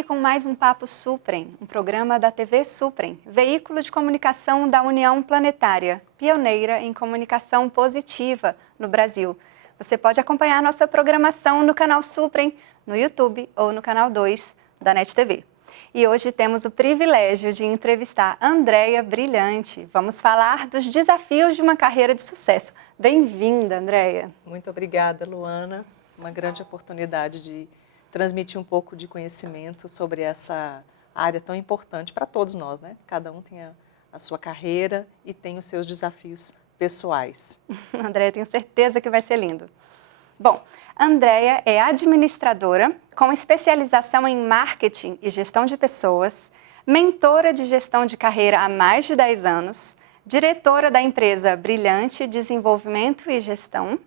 aqui com mais um Papo Suprem, um programa da TV Suprem, veículo de comunicação da União Planetária, pioneira em comunicação positiva no Brasil. Você pode acompanhar nossa programação no canal Suprem, no YouTube ou no canal 2 da NET TV. E hoje temos o privilégio de entrevistar Andréia Brilhante. Vamos falar dos desafios de uma carreira de sucesso. Bem-vinda, Andréia. Muito obrigada, Luana. Uma grande oportunidade de transmitir um pouco de conhecimento sobre essa área tão importante para todos nós, né? Cada um tem a sua carreira e tem os seus desafios pessoais. Andréia, tenho certeza que vai ser lindo. Bom, Andréia é administradora com especialização em marketing e gestão de pessoas, mentora de gestão de carreira há mais de 10 anos, diretora da empresa Brilhante Desenvolvimento e Gestão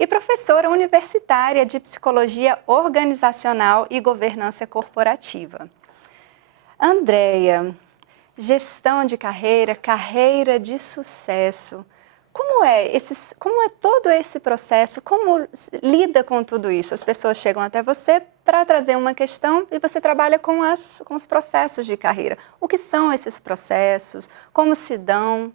e professora universitária de Psicologia Organizacional e Governança Corporativa. Andréia, gestão de carreira, carreira de sucesso. Como é todo esse processo? Como lida com tudo isso? As pessoas chegam até você para trazer uma questão e você trabalha com os processos de carreira. O que são esses processos? Como se dão?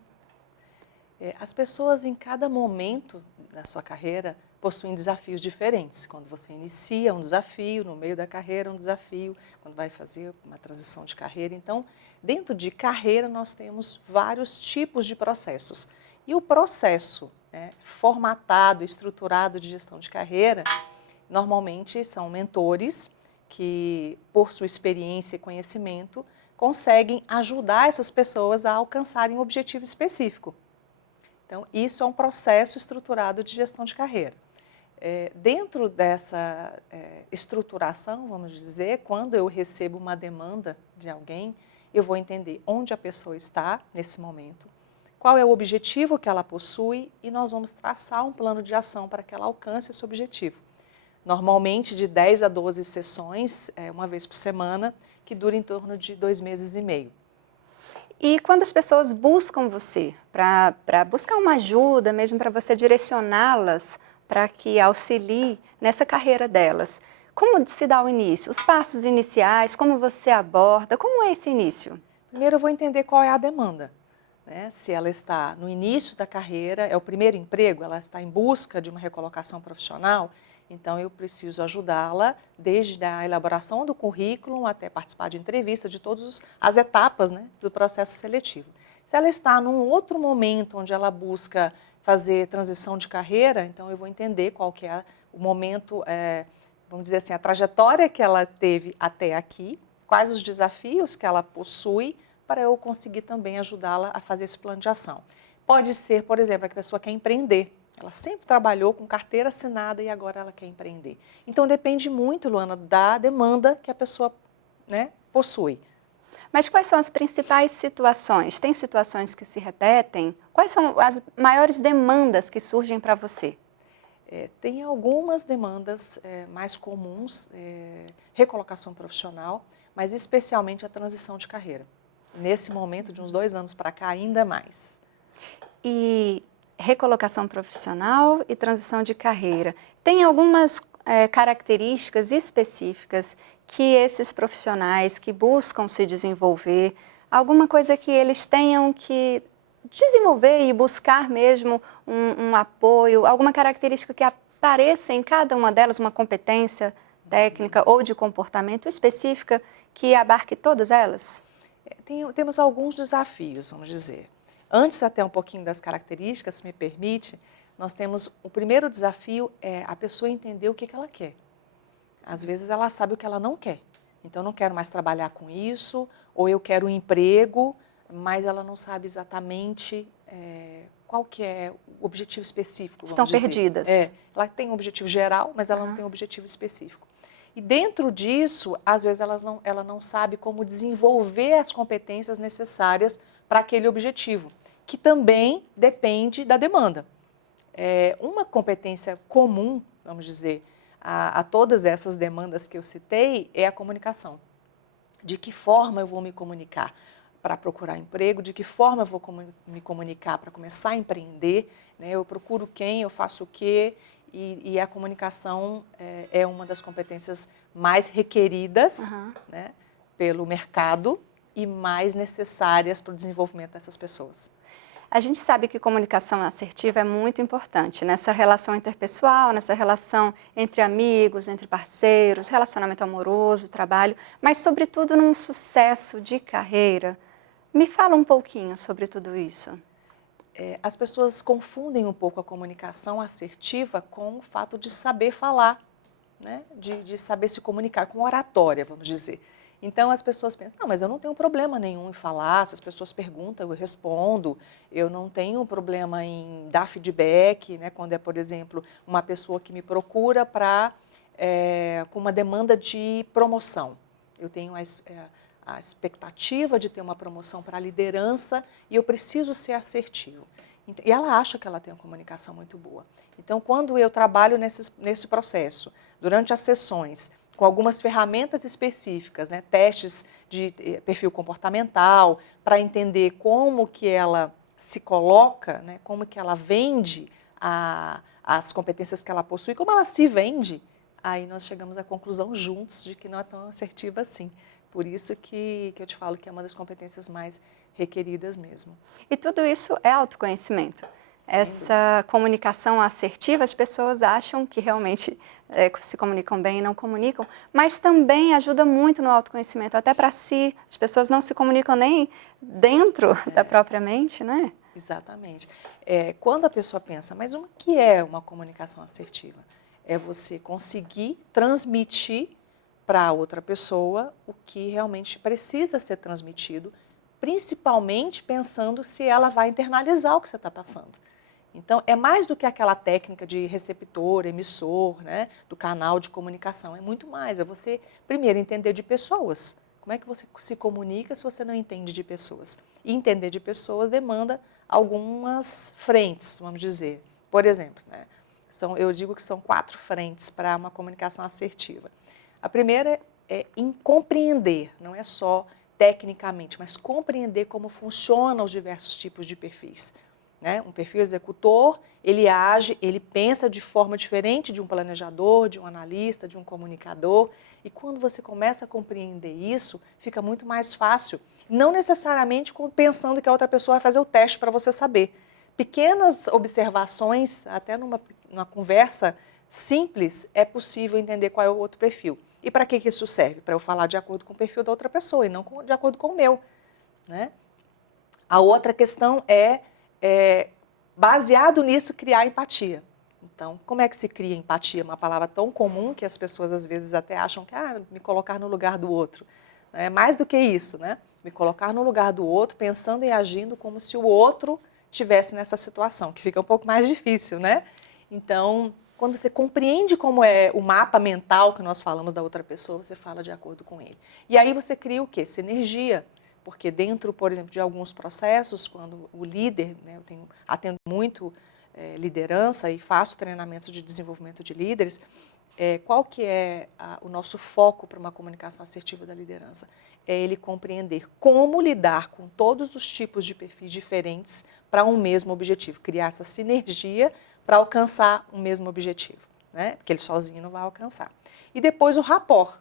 As pessoas em cada momento da sua carreira possuem desafios diferentes. Quando você inicia um desafio, no meio da carreira um desafio, quando vai fazer uma transição de carreira. Então, dentro de carreira nós temos vários tipos de processos. E o processo formatado, estruturado de gestão de carreira, normalmente são mentores que, por sua experiência e conhecimento, conseguem ajudar essas pessoas a alcançarem um objetivo específico. Então, isso é um processo estruturado de gestão de carreira. Dentro dessa estruturação, vamos dizer, quando eu recebo uma demanda de alguém, eu vou entender onde a pessoa está nesse momento, qual é o objetivo que ela possui e nós vamos traçar um plano de ação para que ela alcance esse objetivo. Normalmente de 10 a 12 sessões, uma vez por semana, que dura em torno de 2 meses e meio. E quando as pessoas buscam você para buscar uma ajuda, mesmo para você direcioná-las para que auxilie nessa carreira delas, como se dá o início? Os passos iniciais, como você aborda, como é esse início? Primeiro eu vou entender qual é a demanda. Se ela está no início da carreira, é o primeiro emprego, ela está em busca de uma recolocação profissional, então eu preciso ajudá-la desde a elaboração do currículo até participar de entrevista, de todas as etapas do processo seletivo. Se ela está num outro momento onde ela busca fazer transição de carreira, então eu vou entender qual que é o momento, vamos dizer assim, a trajetória que ela teve até aqui, quais os desafios que ela possui, para eu conseguir também ajudá-la a fazer esse plano de ação. Pode ser, por exemplo, que a pessoa quer empreender. Ela sempre trabalhou com carteira assinada e agora ela quer empreender. Então depende muito, Luana, da demanda que a pessoa possui. Mas quais são as principais situações? Tem situações que se repetem? Quais são as maiores demandas que surgem para você? Tem algumas demandas mais comuns, recolocação profissional, mas especialmente a transição de carreira. Nesse momento, de uns 2 anos para cá, ainda mais. E recolocação profissional e transição de carreira. Tem algumas características específicas que esses profissionais que buscam se desenvolver, alguma coisa que eles tenham que desenvolver e buscar mesmo um apoio, alguma característica que apareça em cada uma delas, uma competência técnica ou de comportamento específica que abarque todas elas? Temos alguns desafios, vamos dizer. Antes até um pouquinho das características, se me permite, nós temos o primeiro desafio é a pessoa entender o que ela quer. Às vezes ela sabe o que ela não quer. Então, eu não quero mais trabalhar com isso, ou eu quero um emprego, mas ela não sabe exatamente qual que é o objetivo específico. Estão perdidas. Ela tem um objetivo geral, mas ela não tem um objetivo específico. E dentro disso, às vezes ela não sabe como desenvolver as competências necessárias para aquele objetivo, que também depende da demanda. Uma competência comum, vamos dizer, a todas essas demandas que eu citei é a comunicação. De que forma eu vou me comunicar para procurar emprego, de que forma eu vou me comunicar para começar a empreender, eu procuro quem, eu faço o quê, e a comunicação é uma das competências mais requeridas pelo mercado e mais necessárias para o desenvolvimento dessas pessoas. A gente sabe que comunicação assertiva é muito importante nessa relação interpessoal, nessa relação entre amigos, entre parceiros, relacionamento amoroso, trabalho, mas sobretudo num sucesso de carreira. Me fala um pouquinho sobre tudo isso. As pessoas confundem um pouco a comunicação assertiva com o fato de saber falar, né? de saber se comunicar, com oratória, vamos dizer. Então as pessoas pensam, não, mas eu não tenho problema nenhum em falar, se as pessoas perguntam, eu respondo, eu não tenho problema em dar feedback, né, quando é, por exemplo, uma pessoa que me procura com uma demanda de promoção. Eu tenho a expectativa de ter uma promoção para a liderança e eu preciso ser assertivo. E ela acha que ela tem uma comunicação muito boa. Então, quando eu trabalho nesse processo, durante as sessões, com algumas ferramentas específicas, né, testes de perfil comportamental, para entender como que ela se coloca, né, como que ela vende as competências que ela possui, como ela se vende, aí nós chegamos à conclusão juntos de que não é tão assertiva assim. Por isso que eu te falo que é uma das competências mais requeridas mesmo. E tudo isso é autoconhecimento. Essa comunicação assertiva, as pessoas acham que realmente se comunicam bem e não comunicam, mas também ajuda muito no autoconhecimento, até para si. As pessoas não se comunicam nem dentro da própria mente, né? Exatamente. Quando a pessoa pensa, mas o que é uma comunicação assertiva? É você conseguir transmitir para outra pessoa o que realmente precisa ser transmitido, principalmente pensando se ela vai internalizar o que você está passando. Então, é mais do que aquela técnica de receptor, emissor, né, do canal de comunicação. É muito mais. É você, primeiro, entender de pessoas. Como é que você se comunica se você não entende de pessoas? E entender de pessoas demanda algumas frentes, vamos dizer. Por exemplo, né, eu digo que são 4 frentes para uma comunicação assertiva. A primeira é em compreender, não é só tecnicamente, mas compreender como funcionam os diversos tipos de perfis. Né? Um perfil executor, ele age, ele pensa de forma diferente de um planejador, de um analista, de um comunicador. E quando você começa a compreender isso, fica muito mais fácil. Não necessariamente pensando que a outra pessoa vai fazer o teste para você saber. Pequenas observações, até numa conversa simples, é possível entender qual é o outro perfil. E para que isso serve? Para eu falar de acordo com o perfil da outra pessoa e não de acordo com o meu. Né? A outra questão baseado nisso, criar empatia. Então, como é que se cria empatia? Uma palavra tão comum que as pessoas às vezes até acham que me colocar no lugar do outro. É mais do que isso, né? Me colocar no lugar do outro, pensando e agindo como se o outro estivesse nessa situação, que fica um pouco mais difícil, né? Então, quando você compreende como é o mapa mental que nós falamos da outra pessoa, você fala de acordo com ele. E aí você cria o quê? Sinergia. Porque dentro, por exemplo, de alguns processos, quando o líder, né, atendo muito liderança e faço treinamento de desenvolvimento de líderes, qual que é o nosso foco para uma comunicação assertiva da liderança? É ele compreender como lidar com todos os tipos de perfis diferentes para um mesmo objetivo, criar essa sinergia para alcançar um mesmo objetivo, né? Porque ele sozinho não vai alcançar. E depois o rapport,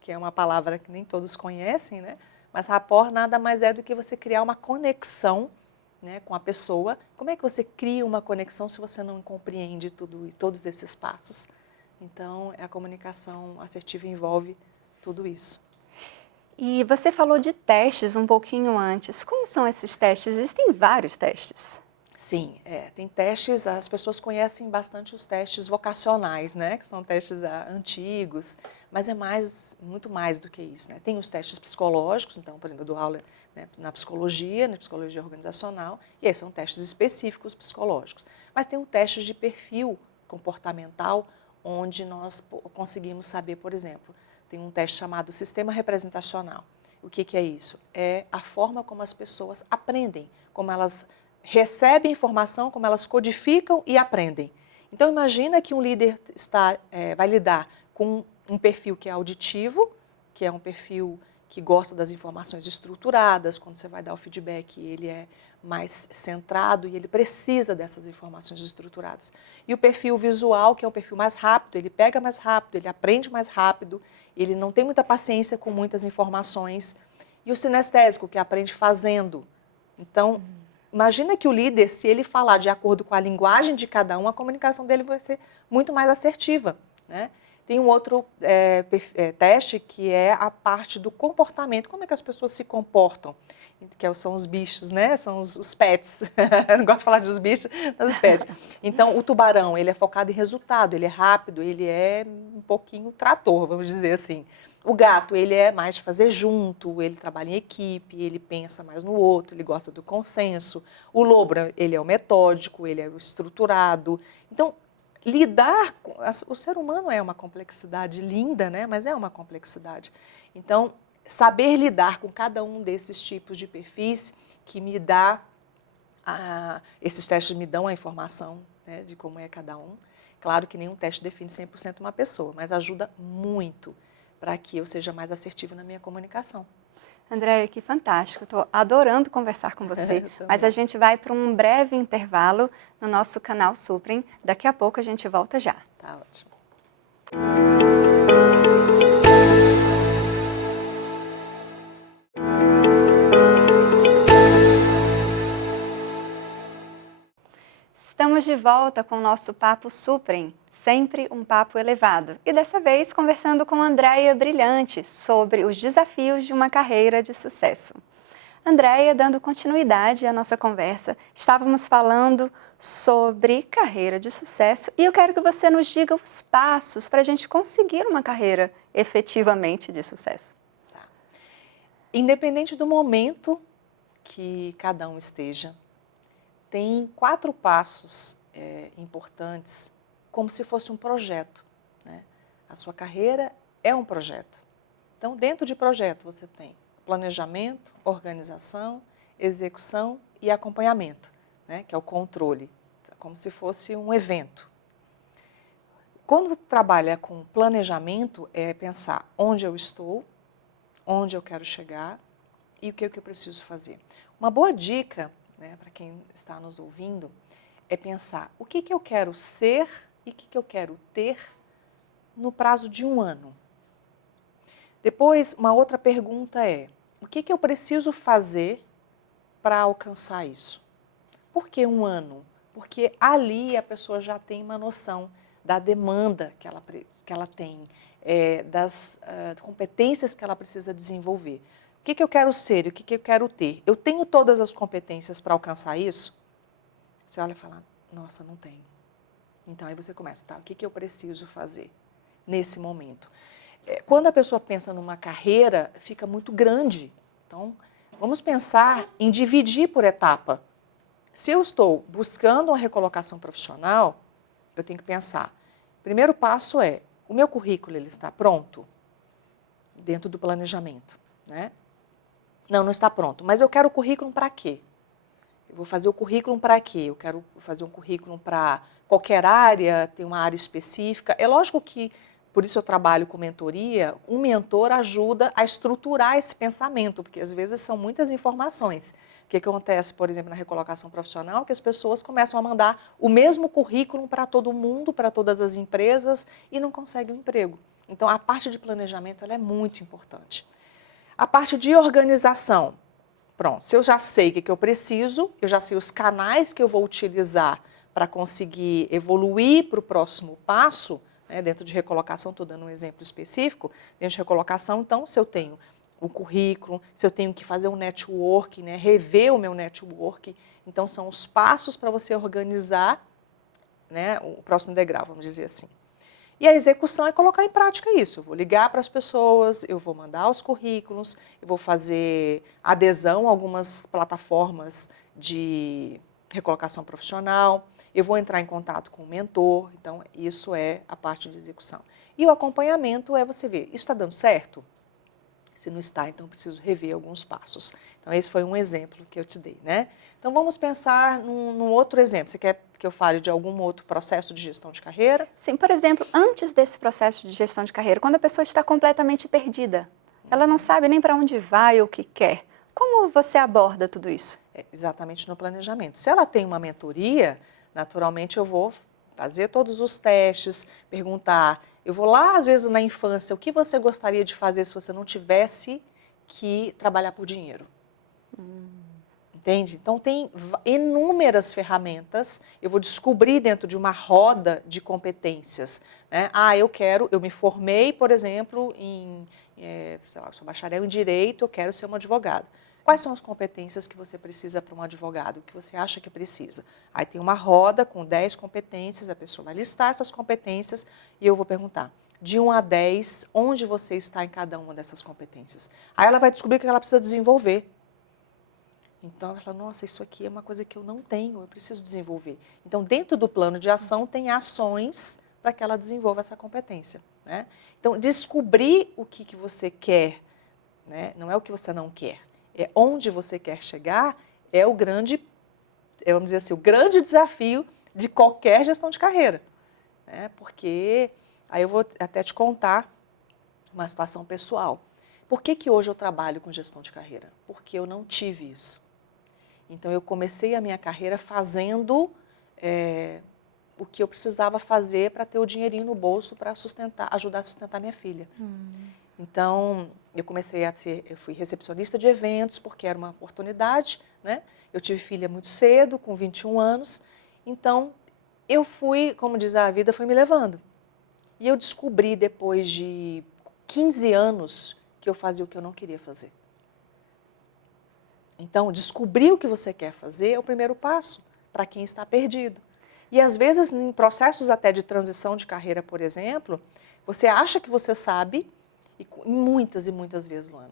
que é uma palavra que nem todos conhecem, né? Mas rapport nada mais é do que você criar uma conexão, né, com a pessoa. Como é que você cria uma conexão se você não compreende todos esses passos? Então, a comunicação assertiva envolve tudo isso. E você falou de testes um pouquinho antes. Como são esses testes? Existem vários testes. Sim, tem testes, as pessoas conhecem bastante os testes vocacionais, né, que são testes antigos, mas é muito mais do que isso. Né? Tem os testes psicológicos, então, por exemplo, eu dou aula, né, na psicologia organizacional, e aí são testes específicos psicológicos. Mas tem um teste de perfil comportamental, onde nós conseguimos saber, por exemplo, tem um teste chamado sistema representacional. O que é isso? É a forma como as pessoas aprendem, como elas recebem informação, como elas codificam e aprendem. Então, imagina que um líder vai lidar com um perfil que é auditivo, que é um perfil que gosta das informações estruturadas. Quando você vai dar o feedback, ele é mais centrado e ele precisa dessas informações estruturadas. E o perfil visual, que é um perfil mais rápido, ele pega mais rápido, ele aprende mais rápido, ele não tem muita paciência com muitas informações. E o sinestésico, que aprende fazendo. Então, imagina que o líder, se ele falar de acordo com a linguagem de cada um, a comunicação dele vai ser muito mais assertiva, né? Tem um outro teste que é a parte do comportamento. Como é que as pessoas se comportam? Que são os bichos, né? São os pets. Eu não gosto de falar dos bichos, mas os pets. Então, o tubarão, ele é focado em resultado, ele é rápido, ele é um pouquinho trator, vamos dizer assim. O gato, ele é mais de fazer junto, ele trabalha em equipe, ele pensa mais no outro, ele gosta do consenso. O lobo, ele é o metódico, ele é o estruturado. Então, lidar com o ser humano é uma complexidade linda, né? Mas é uma complexidade. Então, saber lidar com cada um desses tipos de perfis que me dá, esses testes me dão a informação, né, de como é cada um. Claro que nenhum teste define 100% uma pessoa, mas ajuda muito para que eu seja mais assertiva na minha comunicação. Andréia, que fantástico, estou adorando conversar com você, mas a gente vai para um breve intervalo no nosso canal Suprem. Daqui a pouco a gente volta já. Tá ótimo. Estamos de volta com o nosso Papo Suprem, sempre um papo elevado. E dessa vez conversando com Andréia Brilhante sobre os desafios de uma carreira de sucesso. Andréia, dando continuidade à nossa conversa, estávamos falando sobre carreira de sucesso e eu quero que você nos diga os passos para a gente conseguir uma carreira efetivamente de sucesso. Tá. Independente do momento que cada um esteja, tem 4 passos importantes, como se fosse um projeto, né? A sua carreira é um projeto. Então, dentro de projeto, você tem planejamento, organização, execução e acompanhamento, né? Que é o controle, como se fosse um evento. Quando trabalha com planejamento, é pensar onde eu estou, onde eu quero chegar e o que eu preciso fazer. Uma boa dica, né, para quem está nos ouvindo, é pensar o que eu quero ser e o que eu quero ter no prazo de 1 ano. Depois, uma outra pergunta é, o que eu preciso fazer para alcançar isso? Por que 1 ano? Porque ali a pessoa já tem uma noção da demanda que ela tem, das competências que ela precisa desenvolver. O que eu quero ser e o que eu quero ter? Eu tenho todas as competências para alcançar isso? Você olha e fala, nossa, não tenho. Então, aí você começa, tá, o que eu preciso fazer nesse momento? Quando a pessoa pensa numa carreira, fica muito grande. Então, vamos pensar em dividir por etapa. Se eu estou buscando uma recolocação profissional, eu tenho que pensar. O primeiro passo é, o meu currículo ele está pronto? Dentro do planejamento, né? Não está pronto. Mas eu quero o currículo para quê? Eu vou fazer o currículo para quê? Eu quero fazer um currículo para qualquer área, ter uma área específica. É lógico que, por isso eu trabalho com mentoria, um mentor ajuda a estruturar esse pensamento, porque às vezes são muitas informações. O que acontece, por exemplo, na recolocação profissional, que as pessoas começam a mandar o mesmo currículo para todo mundo, para todas as empresas, e não conseguem um emprego. Então, a parte de planejamento ela é muito importante. A parte de organização. Pronto, se eu já sei o que eu preciso, eu já sei os canais que eu vou utilizar para conseguir evoluir para o próximo passo, né, dentro de recolocação, estou dando um exemplo específico, dentro de recolocação, então, se eu tenho o currículo, se eu tenho que fazer um network, né, rever o meu network, então são os passos para você organizar, né, o próximo degrau, vamos dizer assim. E a execução é colocar em prática isso. Eu vou ligar para as pessoas, eu vou mandar os currículos, eu vou fazer adesão a algumas plataformas de recolocação profissional, eu vou entrar em contato com o mentor, então isso é a parte de execução. E o acompanhamento é você ver, isso está dando certo? Se não está, então preciso rever alguns passos. Então esse foi um exemplo que eu te dei, né? Então vamos pensar num outro exemplo. Você quer que eu fale de algum outro processo de gestão de carreira? Sim, por exemplo, antes desse processo de gestão de carreira, quando a pessoa está completamente perdida, Ela não sabe nem para onde vai ou o que quer. Como você aborda tudo isso? Exatamente no planejamento. Se ela tem uma mentoria, naturalmente eu vou fazer todos os testes, perguntar. Eu vou lá, às vezes, na infância, o que você gostaria de fazer se você não tivesse que trabalhar por dinheiro? Entende? Então, tem inúmeras ferramentas. Eu vou descobrir dentro de uma roda de competências, né? Eu me formei, por exemplo, sei lá, eu sou bacharel em Direito, eu quero ser uma advogada. Quais são as competências que você precisa para um advogado? O que você acha que precisa? Aí tem uma roda com 10 competências, a pessoa vai listar essas competências e eu vou perguntar, de 1 a 10, onde você está em cada uma dessas competências? Aí ela vai descobrir o que ela precisa desenvolver. Então, ela fala, nossa, isso aqui é uma coisa que eu não tenho, eu preciso desenvolver. Então, dentro do plano de ação, tem ações para que ela desenvolva essa competência, né? Então, descobrir o que você quer, né? Não é o que você não quer, é onde você quer chegar, é o grande, vamos dizer assim, o grande desafio de qualquer gestão de carreira, né? Porque, aí eu vou até te contar uma situação pessoal. Por que hoje eu trabalho com gestão de carreira? Porque eu não tive isso. Então, eu comecei a minha carreira fazendo o que eu precisava fazer para ter o dinheirinho no bolso para ajudar a sustentar minha filha. Então, eu fui recepcionista de eventos, porque era uma oportunidade, né? Eu tive filha muito cedo, com 21 anos. Então, eu fui, como diz a vida, foi me levando. E eu descobri, depois de 15 anos, que eu fazia o que eu não queria fazer. Então, descobrir o que você quer fazer é o primeiro passo para quem está perdido. E, às vezes, em processos até de transição de carreira, por exemplo, você acha que você sabe, e muitas e muitas vezes, Luana,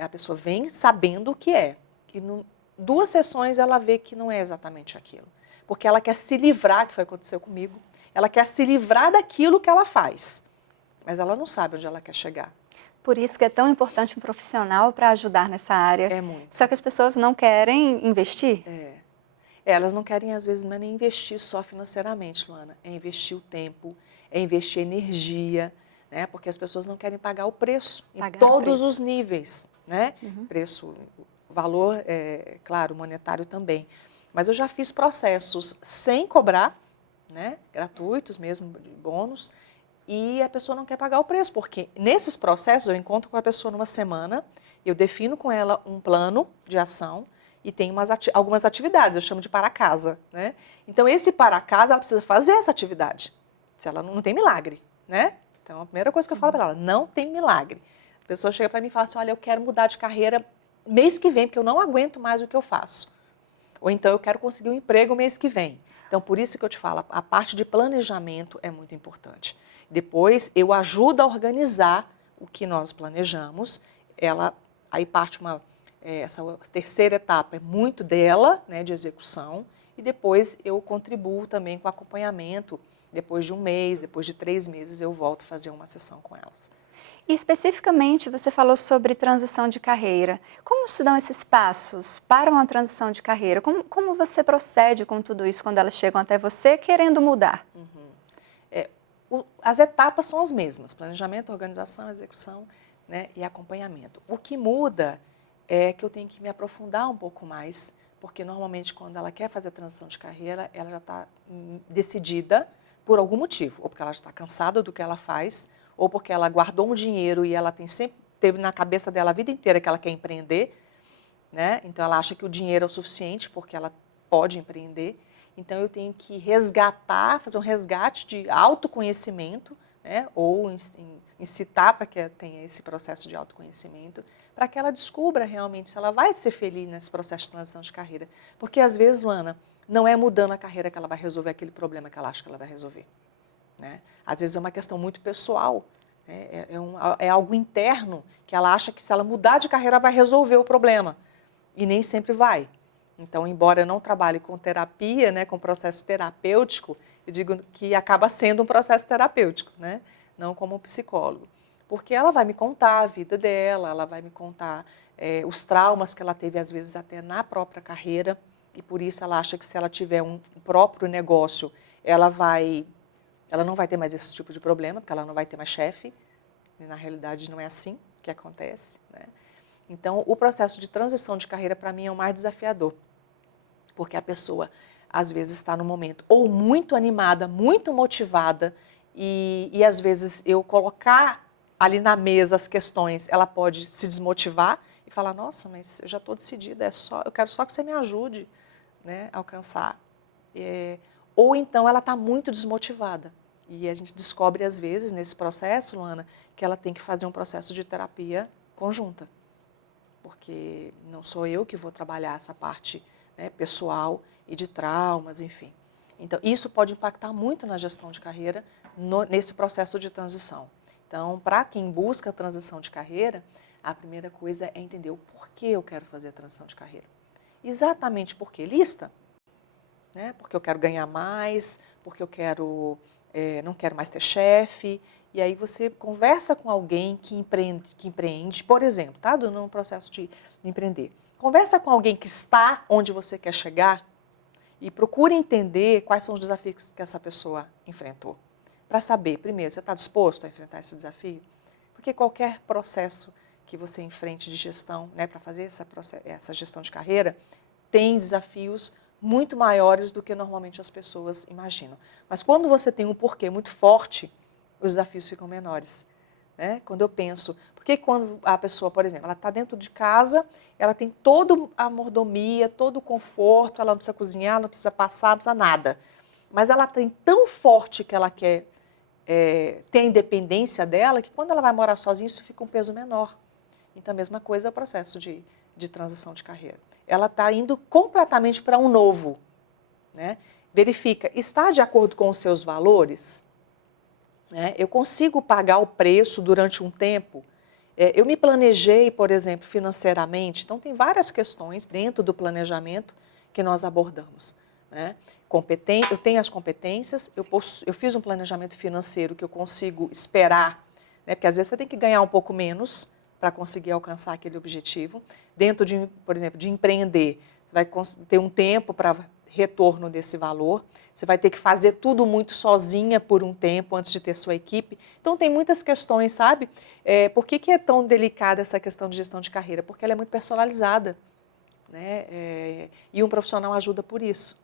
a pessoa vem sabendo o que é. E 2 sessões ela vê que não é exatamente aquilo. Porque ela quer se livrar, que foi o que aconteceu comigo, ela quer se livrar daquilo que ela faz, mas ela não sabe onde ela quer chegar. Por isso que é tão importante um profissional para ajudar nessa área. É muito. Só que as pessoas não querem investir. Elas não querem, às vezes, não é nem investir só financeiramente, Luana. É investir o tempo, é investir energia, né? Porque as pessoas não querem pagar o preço em todos os níveis, né? Preço, valor, claro, monetário também. Mas eu já fiz processos sem cobrar, né? Gratuitos mesmo, de bônus, e a pessoa não quer pagar o preço, porque nesses processos eu encontro com a pessoa numa semana, eu defino com ela um plano de ação e tem algumas atividades, eu chamo de para casa, né? Então, esse para casa, ela precisa fazer essa atividade, se ela não tem milagre, né? Então, a primeira coisa que eu falo para ela, não tem milagre. A pessoa chega para mim e fala assim, olha, eu quero mudar de carreira mês que vem, porque eu não aguento mais o que eu faço. Ou então, eu quero conseguir um emprego mês que vem. Então, por isso que eu te falo, a parte de planejamento é muito importante. Depois, eu ajudo a organizar o que nós planejamos. Aí parte essa terceira etapa é muito dela, né, de execução. E depois eu contribuo também com acompanhamento. Depois de 1 mês, depois de 3 meses, eu volto a fazer uma sessão com elas. E especificamente você falou sobre transição de carreira. Como se dão esses passos para uma transição de carreira? Como você procede com tudo isso quando elas chegam até você querendo mudar? As etapas são as mesmas, planejamento, organização, execução, né, e acompanhamento. O que muda é que eu tenho que me aprofundar um pouco mais, porque normalmente quando ela quer fazer a transição de carreira, ela já está decidida por algum motivo, ou porque ela está cansada do que ela faz, ou porque ela guardou um dinheiro e ela teve na cabeça dela a vida inteira que ela quer empreender, né? Então ela acha que o dinheiro é o suficiente porque ela pode empreender. Então eu tenho que resgatar, fazer um resgate de autoconhecimento, né? Ou incitar para que tenha esse processo de autoconhecimento, para que ela descubra realmente se ela vai ser feliz nesse processo de transição de carreira. Porque às vezes, Luana, não é mudando a carreira que ela vai resolver aquele problema que ela acha que ela vai resolver, né? Às vezes é uma questão muito pessoal, né? É algo interno que ela acha que se ela mudar de carreira vai resolver o problema. E nem sempre vai. Então, embora eu não trabalhe com terapia, né, com processo terapêutico, eu digo que acaba sendo um processo terapêutico, né? Não como um psicólogo. Porque ela vai me contar a vida dela, ela vai me contar os traumas que ela teve, às vezes, até na própria carreira, e por isso ela acha que se ela tiver um próprio negócio, ela não vai ter mais esse tipo de problema, porque ela não vai ter mais chefe, e na realidade não é assim, que acontece, né? Então, o processo de transição de carreira, para mim, é o mais desafiador, porque a pessoa, às vezes, está no momento ou muito animada, muito motivada, e às vezes, eu colocar ali na mesa as questões, ela pode se desmotivar e falar, nossa, mas eu já estou decidida, eu quero só que você me ajude, né, a alcançar. Ou então, ela está muito desmotivada. E a gente descobre, às vezes, nesse processo, Luana, que ela tem que fazer um processo de terapia conjunta. Porque não sou eu que vou trabalhar essa parte, né, pessoal e de traumas, enfim. Então, isso pode impactar muito na gestão de carreira nesse processo de transição. Então, para quem busca a transição de carreira, a primeira coisa é entender o porquê eu quero fazer a transição de carreira. Exatamente porque lista, né? Porque eu quero ganhar mais, porque eu não quero mais ter chefe. E aí você conversa com alguém que empreende, por exemplo, tá? Num processo de empreender. Conversa com alguém que está onde você quer chegar e procure entender quais são os desafios que essa pessoa enfrentou. Para saber, primeiro, você está disposto a enfrentar esse desafio? Porque qualquer processo que você enfrente de gestão, né, para fazer essa gestão de carreira, tem desafios muito maiores do que normalmente as pessoas imaginam. Mas quando você tem um porquê muito forte, os desafios ficam menores, né? Quando eu penso, porque quando a pessoa, por exemplo, ela está dentro de casa, ela tem toda a mordomia, todo o conforto, ela não precisa cozinhar, não precisa passar, não precisa nada. Mas ela tem tão forte que ela quer ter a independência dela, que quando ela vai morar sozinha, isso fica um peso menor. Então, a mesma coisa é o processo de transição de carreira. Ela está indo completamente para um novo, né? Verifica, está de acordo com os seus valores? Eu consigo pagar o preço durante um tempo? Eu me planejei, por exemplo, financeiramente? Então, tem várias questões dentro do planejamento que nós abordamos, né? Eu tenho as competências, eu fiz um planejamento financeiro que eu consigo esperar, né? Porque às vezes você tem que ganhar um pouco menos para conseguir alcançar aquele objetivo. Dentro de, por exemplo, de empreender, você vai ter um tempo para retorno desse valor, você vai ter que fazer tudo muito sozinha por um tempo antes de ter sua equipe. Então, tem muitas questões, sabe? Por que é tão delicada essa questão de gestão de carreira? Porque ela é muito personalizada, né? E um profissional ajuda por isso.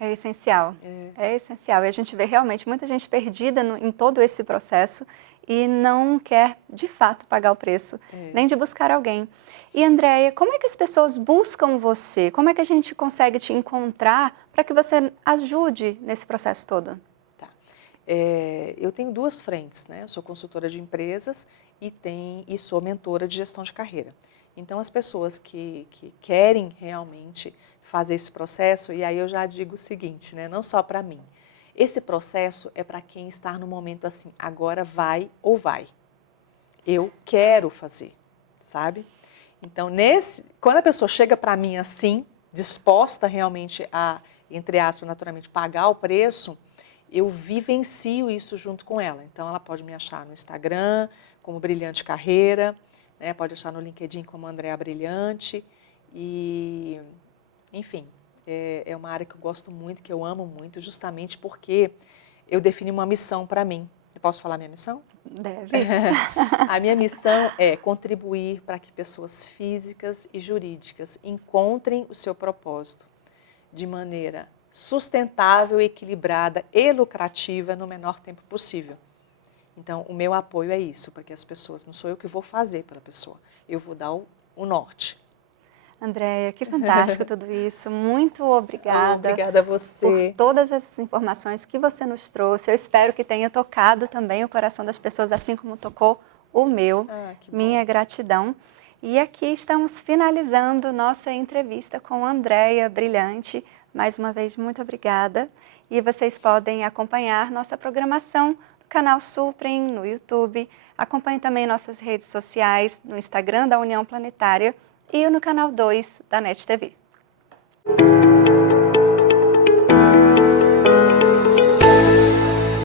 É essencial, é essencial. E a gente vê realmente muita gente perdida em todo esse processo e não quer, de fato, pagar o preço, nem de buscar alguém. E, Andréia, como é que as pessoas buscam você? Como é que a gente consegue te encontrar para que você ajude nesse processo todo? Tá. Eu tenho duas frentes, né? Eu sou consultora de empresas e sou mentora de gestão de carreira. Então, as pessoas que querem realmente fazer esse processo, e aí eu já digo o seguinte, né? Não só para mim. Esse processo é para quem está no momento assim, agora vai ou vai. Eu quero fazer, sabe? Então, quando a pessoa chega para mim assim, disposta realmente a, entre aspas, naturalmente, pagar o preço, eu vivencio isso junto com ela. Então, ela pode me achar no Instagram como Brilhante Carreira, né? Pode achar no LinkedIn como Andréa Brilhante. E, enfim, é uma área que eu gosto muito, que eu amo muito, justamente porque eu defini uma missão para mim. Eu posso falar minha missão? Deve. A minha missão é contribuir para que pessoas físicas e jurídicas encontrem o seu propósito de maneira sustentável, equilibrada e lucrativa no menor tempo possível. Então, o meu apoio é isso, para que as pessoas, não sou eu que vou fazer pela pessoa, eu vou dar o norte. Andréia, que fantástico tudo isso. Muito obrigada. Obrigada a você. Por todas essas informações que você nos trouxe. Eu espero que tenha tocado também o coração das pessoas, assim como tocou o meu. Minha gratidão. E aqui estamos finalizando nossa entrevista com Andréia Brilhante. Mais uma vez, muito obrigada. E vocês podem acompanhar nossa programação no canal Suprem, no YouTube. Acompanhe também nossas redes sociais, no Instagram da União Planetária e no canal 2 da NET TV.